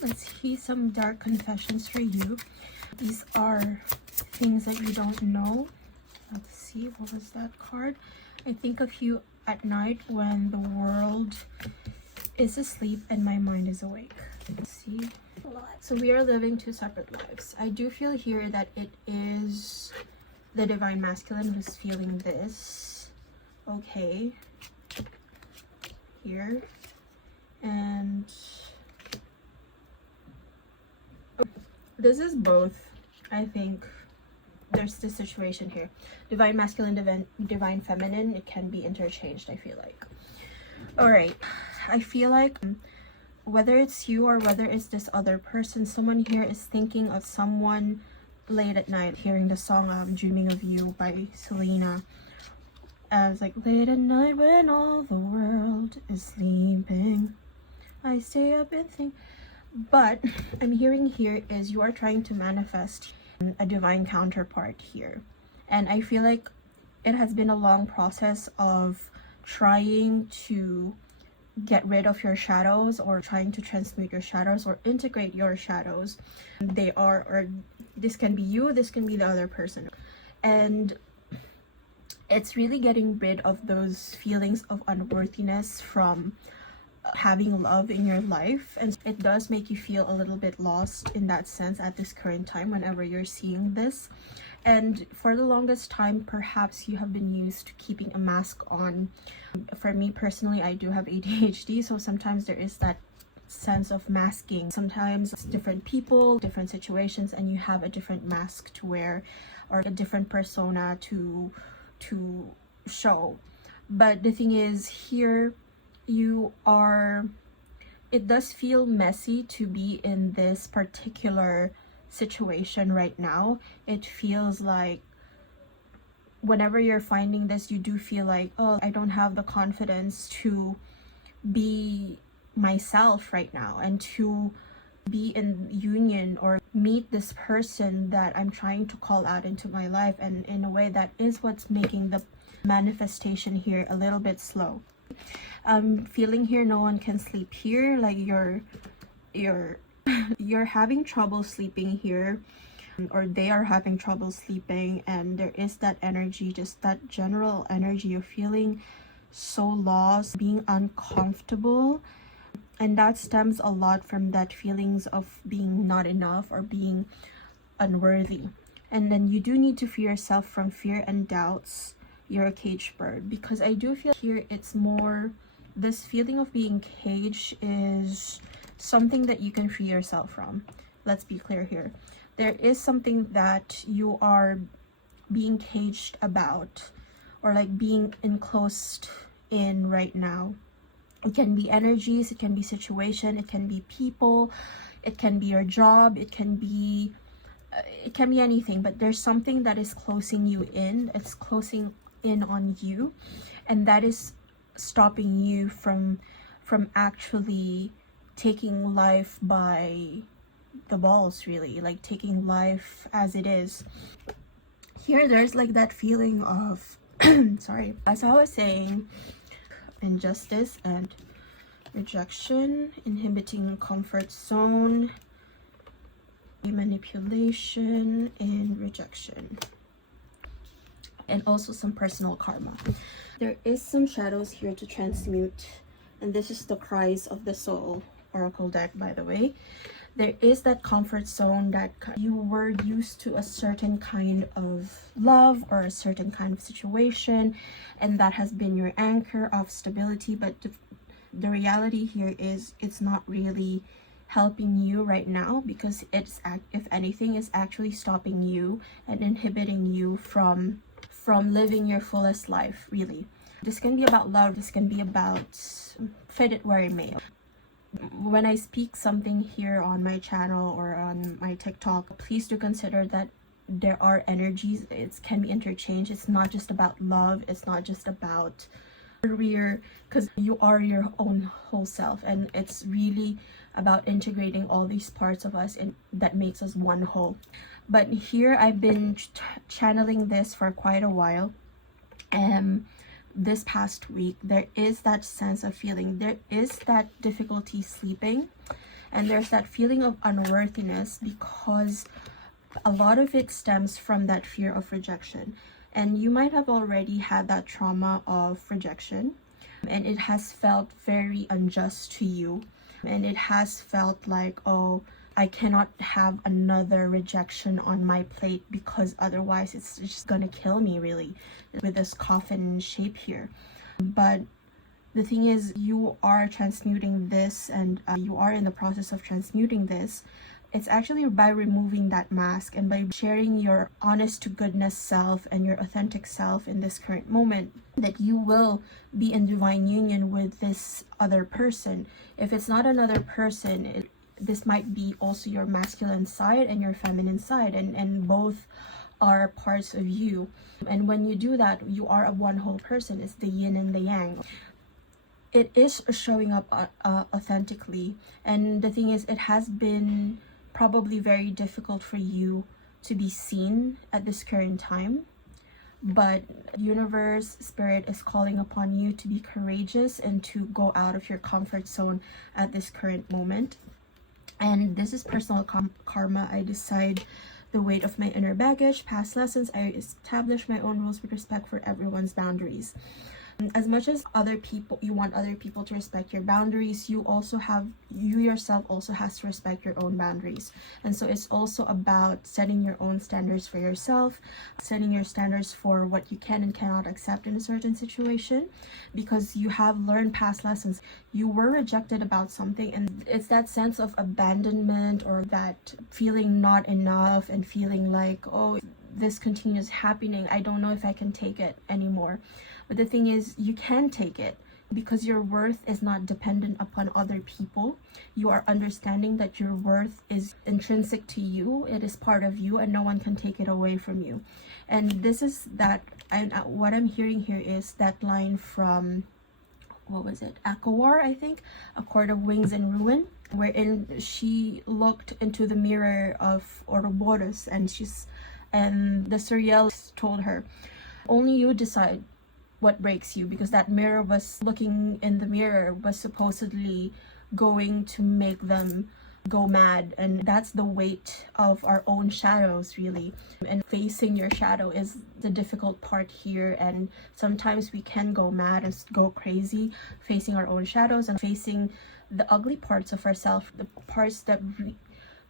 let's see some dark confessions for you. These are things that you don't know. Let's see, what was that card? I think of you at night when the world is asleep and my mind is awake. Let's see. So we are living two separate lives. I do feel here that it is the divine masculine who's feeling this. Okay. Here. And this is both. I think there's this situation here. Divine masculine, divine feminine. It can be interchanged, I feel like. Alright. I feel like whether it's you or whether it's this other person, someone here is thinking of someone late at night, hearing the song Dreaming of You by Selena. As like, late at night when all the world is sleeping, I stay up and think. But I'm hearing here is you are trying to manifest a divine counterpart here. And I feel like it has been a long process of trying to get rid of your shadows, or trying to transmute your shadows, or integrate your shadows. They are, or this can be you, this can be the other person. And it's really getting rid of those feelings of unworthiness from having love in your life. And it does make you feel a little bit lost in that sense at this current time whenever you're seeing this. And for the longest time, perhaps you have been used to keeping a mask on. For me personally, I do have ADHD, so sometimes there is that sense of masking. Sometimes it's different people, different situations, and you have a different mask to wear or a different persona to show. But the thing is, here you are, it does feel messy to be in this particular situation right now. It feels like whenever you're finding this, you do feel like, oh, I don't have the confidence to be myself right now and to be in union or meet this person that I'm trying to call out into my life. And in a way, that is what's making the manifestation here a little bit slow. I'm feeling here no one can sleep here, like you're having trouble sleeping here, or they are having trouble sleeping, and there is that energy, just that general energy of feeling so lost, being uncomfortable. And that stems a lot from that feelings of being not enough or being unworthy. And then you do need to free yourself from fear and doubts. You're a caged bird, because I do feel here it's more, this feeling of being caged is something that you can free yourself from. Let's be clear here. There is something that you are being caged about, or like being enclosed in right now. It can be energies, it can be situation, it can be people, it can be your job, it can be anything. But there's something that is closing you in. It's closing in on you, and that is stopping you from actually taking life by the balls, really, like taking life as it is. Here there's like that feeling of sorry, as I was saying, injustice and rejection, inhibiting comfort zone, manipulation and rejection, and also some personal karma. There is some shadows here to transmute, and this is the Cries of the Soul oracle deck, by the way. There is that comfort zone that you were used to a certain kind of love or a certain kind of situation, and that has been your anchor of stability. But the reality here is it's not really helping you right now, because it's, if anything, is actually stopping you and inhibiting you from living your fullest life, really. This can be about love, this can be about fit it where it may. When I speak something here on my channel or on my TikTok, please do consider that there are energies. It can be interchanged. It's not just about love, it's not just about career, because you are your own whole self, and it's really about integrating all these parts of us and that makes us one whole. But here I've been channeling this for quite a while. This past week, there is that sense of feeling, there is that difficulty sleeping, And there's that feeling of unworthiness because a lot of it stems from that fear of rejection. And you might have already had that trauma of rejection, and it has felt very unjust to you. And it has felt like, oh, I cannot have another rejection on my plate because otherwise it's just gonna kill me, really, with this coffin shape here. But the thing is, you are transmuting this, and you are in the process of transmuting this. It's actually by removing that mask and by sharing your honest to goodness self and your authentic self in this current moment that you will be in divine union with this other person. If it's not another person, this might be also your masculine side and your feminine side, and both are parts of you. And when you do that, you are a one whole person. It's the yin and the yang. It is showing up authentically, and the thing is, it has been probably very difficult for you to be seen at this current time, but universe, spirit is calling upon you to be courageous and to go out of your comfort zone at this current moment. And this is personal karma. I decide the weight of my inner baggage, past lessons. I establish my own rules with respect for everyone's boundaries. As much as you want other people to respect your boundaries, you yourself also has to respect your own boundaries. And so it's also about setting your own standards for yourself, setting your standards for what you can and cannot accept in a certain situation, because you have learned past lessons. You were rejected about something, and it's that sense of abandonment or that feeling not enough and feeling like, oh, this continues happening. I don't know if I can take it anymore. But the thing is, you can take it because your worth is not dependent upon other people. You are understanding that your worth is intrinsic to you. It is part of you, and no one can take it away from you. And this is that, and what I'm hearing here is that line from, what was it? Akawar, I think, A Court of Wings and Ruin, wherein she looked into the mirror of Ouroboros, and the Suriel told her, only you decide what breaks you, because that mirror was looking in the mirror was supposedly going to make them go mad. And that's the weight of our own shadows, really. And facing your shadow is the difficult part here. And sometimes we can go mad and go crazy facing our own shadows and facing the ugly parts of ourselves, the parts that we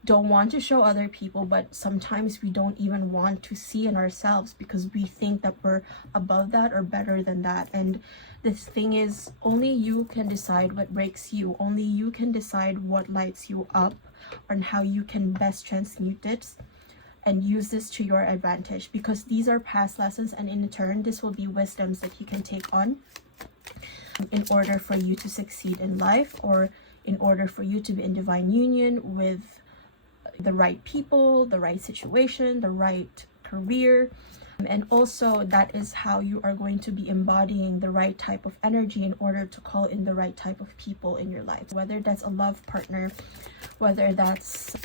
don't want to show other people, but sometimes we don't even want to see in ourselves because we think that we're above that or better than that. And this thing is, only you can decide what breaks you. Only you can decide what lights you up and how you can best transmute it and use this to your advantage, because these are past lessons, and in turn this will be wisdoms that you can take on in order for you to succeed in life, or in order for you to be in divine union with the right people, the right situation, the right career. And also that is how you are going to be embodying the right type of energy in order to call in the right type of people in your life, whether that's a love partner, whether that's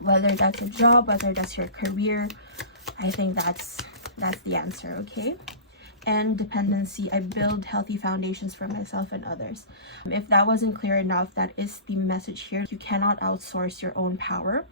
a job, whether that's your career. I think that's the answer. Okay. And dependency. I build healthy foundations for myself and others. If that wasn't clear enough, that is the message here. You cannot outsource your own power.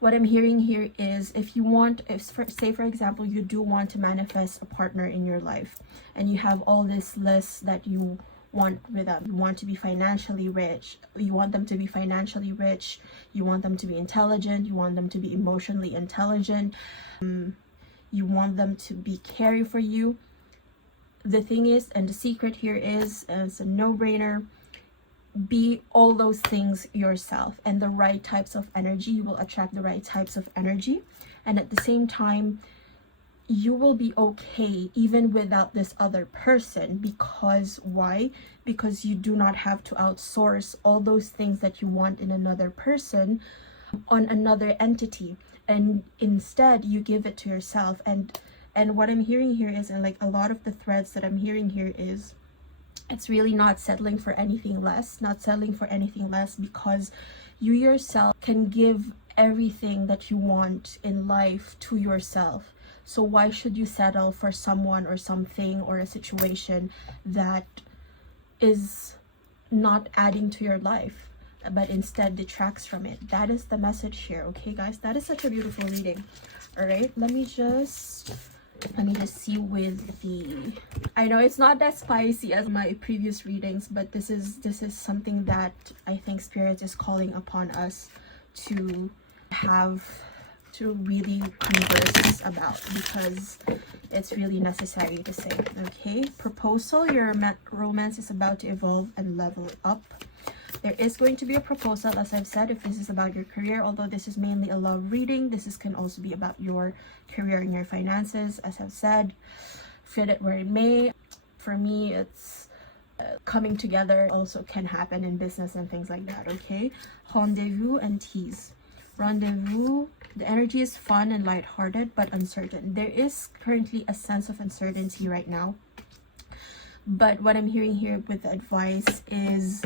What I'm hearing here is, say for example, you do want to manifest a partner in your life, and you have all this list that you want with them. You want to be financially rich. You want them to be financially rich. You want them to be intelligent. You want them to be emotionally intelligent. You want them to be caring for you. The thing is, and the secret here is, it's a no-brainer, be all those things yourself, and the right types of energy. You will attract the right types of energy, and at the same time you will be okay even without this other person. Because why? Because you do not have to outsource all those things that you want in another person on another entity, and instead you give it to yourself. And what I'm hearing here is, and like a lot of the threads that I'm hearing here is, it's really not settling for anything less, because you yourself can give everything that you want in life to yourself. So why should you settle for someone or something or a situation that is not adding to your life? but instead detracts from it. That is the message here, okay guys? That is such a beautiful reading. All right, let me just see with the, I know it's not that spicy as my previous readings, but this is something that I think Spirit is calling upon us to really converse about, because it's really necessary to say. Okay, proposal. Your romance is about to evolve and level up. There is going to be a proposal, as I've said, if this is about your career. Although this is mainly a love reading, can also be about your career and your finances. As I've said, fit it where it may. For me, it's coming together also can happen in business and things like that. Okay, rendezvous and tease. Rendezvous, the energy is fun and lighthearted but uncertain. There is currently a sense of uncertainty right now, but what I'm hearing here with the advice is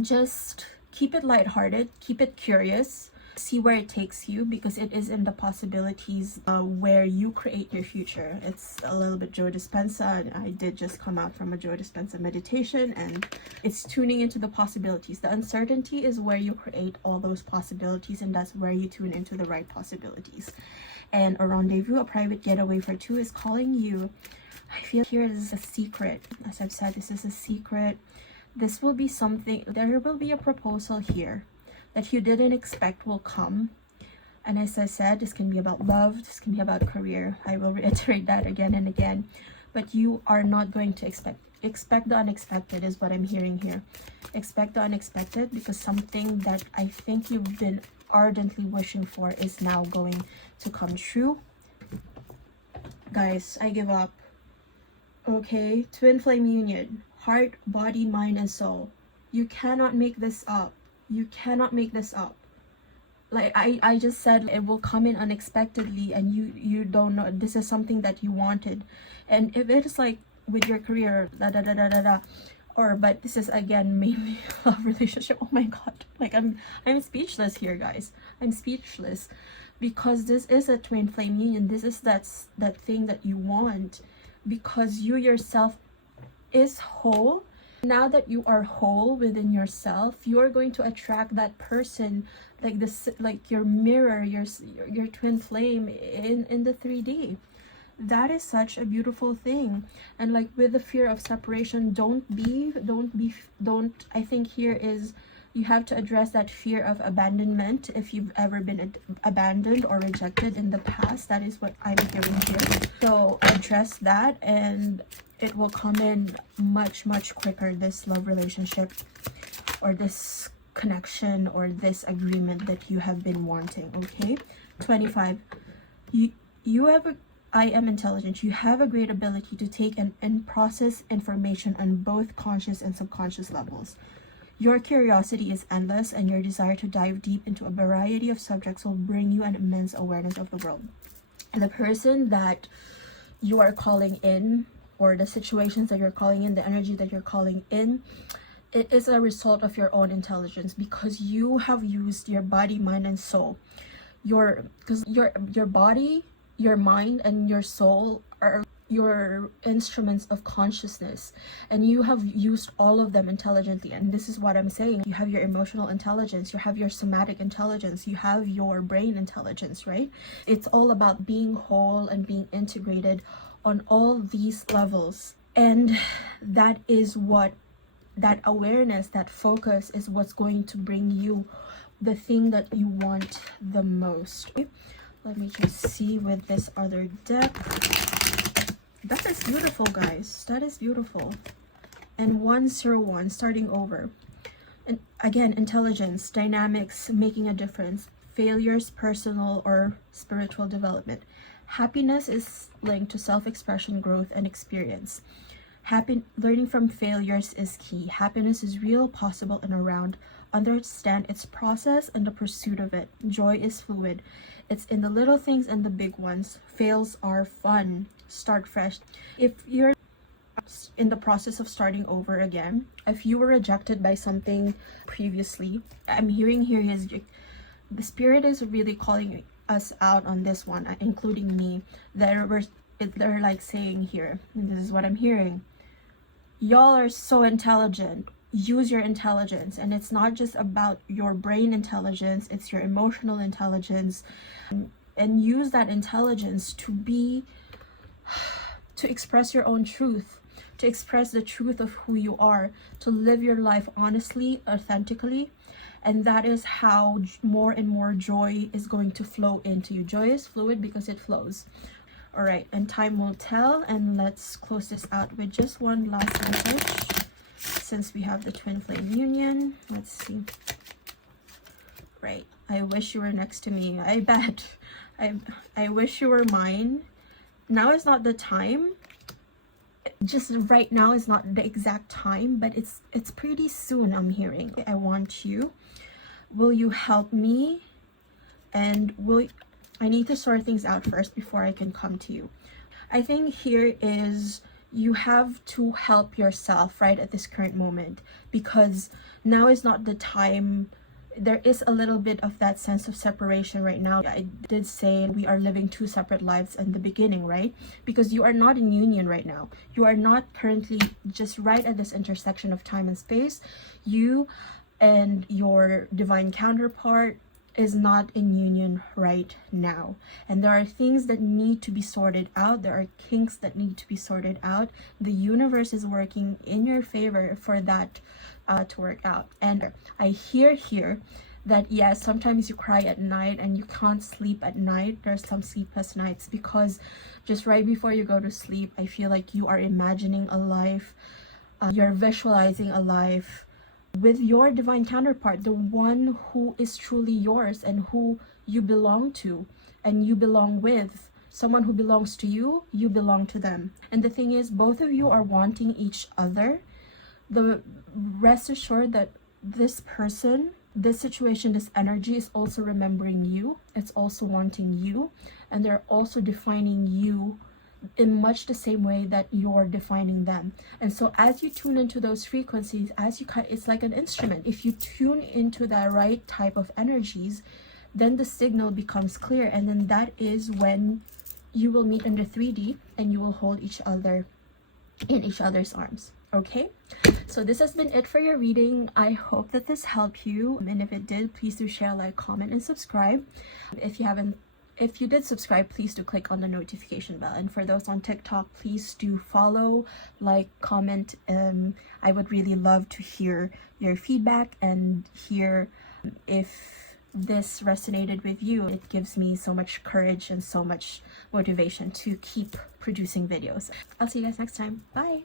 just keep it lighthearted, keep it curious, see where it takes you, because it is in the possibilities where you create your future. It's a little bit Joe Dispenza, and I did just come out from a Joe Dispenza meditation, and it's tuning into the possibilities. The uncertainty is where you create all those possibilities, and that's where you tune into the right possibilities. And a rendezvous, a private getaway for two, is calling you. I feel here this is a secret. As I've said, this is a secret. This will be something, there will be a proposal here that you didn't expect will come. And as I said, this can be about love, this can be about career. I will reiterate that again and again. But you are not going to expect the unexpected is what I'm hearing here. Expect the unexpected, because something that I think you've been ardently wishing for is now going to come true. Guys, I give up. Okay, twin flame union. Heart, body, mind, and soul. You cannot make this up. You cannot make this up. Like I just said, it will come in unexpectedly, and you don't know. This is something that you wanted. And if it is like with your career, but this is again mainly love relationship. Oh my god. Like I'm speechless here, guys. I'm speechless, because this is a twin flame union. This is that thing that you want, because you yourself is whole. Now that you are whole within yourself, you are going to attract that person, like this, like your mirror, your twin flame in the 3D. That is such a beautiful thing. And like with the fear of separation, don't I think here is you have to address that fear of abandonment. If you've ever been abandoned or rejected in the past, that is what I'm hearing here. So address that, and it will come in much quicker, this love relationship or this connection or this agreement that you have been wanting. Okay, 25. I am intelligent. You have a great ability to take and process information on both conscious and subconscious levels. Your curiosity is endless, and your desire to dive deep into a variety of subjects will bring you an immense awareness of the world. And the person that you are calling in, or the situations that you're calling in, the energy that you're calling in, it is a result of your own intelligence, because you have used your body, mind, and soul. Your body, your mind, and your soul are your instruments of consciousness, and you have used all of them intelligently. And this is what I'm saying. You have your emotional intelligence, you have your somatic intelligence, you have your brain intelligence, right? It's all about being whole and being integrated on all these levels. And that is what, that awareness, that focus is what's going to bring you the thing that you want the most. Let me just see with this other deck. That is beautiful, guys. That is beautiful. And 101, starting over. And again, intelligence, dynamics, making a difference, failures, personal or spiritual development. Happiness is linked to self-expression, growth, and experience. Learning from failures is key. Happiness is real, possible, and around. Understand its process and the pursuit of it. Joy is fluid. It's in the little things and the big ones. Fails are fun. Start fresh. If you're in the process of starting over again, if you were rejected by something previously, I'm hearing here is the spirit is really calling us out on this one, including me. They're like saying here, and this is what I'm hearing: y'all are so intelligent. use your intelligence. And it's not just about your brain intelligence, it's your emotional intelligence. And use that intelligence to express your own truth, to express the truth of who you are, to live your life honestly, authentically. And that is how more and more joy is going to flow into you. Joy is fluid because it flows. All right, and time will tell. And let's close this out with just one last message, since we have the twin flame union. Let's see. Right, I wish you were next to me. I bet. I wish you were mine. Now is not the time. Just right now is not the exact time, but it's pretty soon, I'm hearing. I want you. Will you help me? And I need to sort things out first before I can come to you. I think here is, you have to help yourself right at this current moment, because now is not the time. There is a little bit of that sense of separation right now. I did say we are living two separate lives in the beginning, right? Because you are not in union right now. You are not currently just right at this intersection of time and space. You and your divine counterpart is not in union right now. And there are things that need to be sorted out. There are kinks that need to be sorted out. The universe is working in your favor for that to work out. And I hear here that yes, sometimes you cry at night and you can't sleep at night. There's some sleepless nights because just right before you go to sleep, I feel like you are imagining a life, you're visualizing a life with your divine counterpart, the one who is truly yours and who you belong to and you belong with. Someone who belongs to you, you belong to them. And the thing is, both of you are wanting each other. Rest assured that this person, this situation, this energy is also remembering you. It's also wanting you, and they're also defining you in much the same way that you're defining them. And so as you tune into those frequencies, it's like an instrument. If you tune into the right type of energies, then the signal becomes clear, and then that is when you will meet in the 3D and you will hold each other in each other's arms. Okay, so this has been it for your reading. I hope that this helped you, and if it did, please do share, like, comment, and subscribe. If you did subscribe, please do click on the notification bell. And for those on TikTok, please do follow, like, comment. I would really love to hear your feedback and hear if this resonated with you. It gives me so much courage and so much motivation to keep producing videos. I'll see you guys next time. Bye.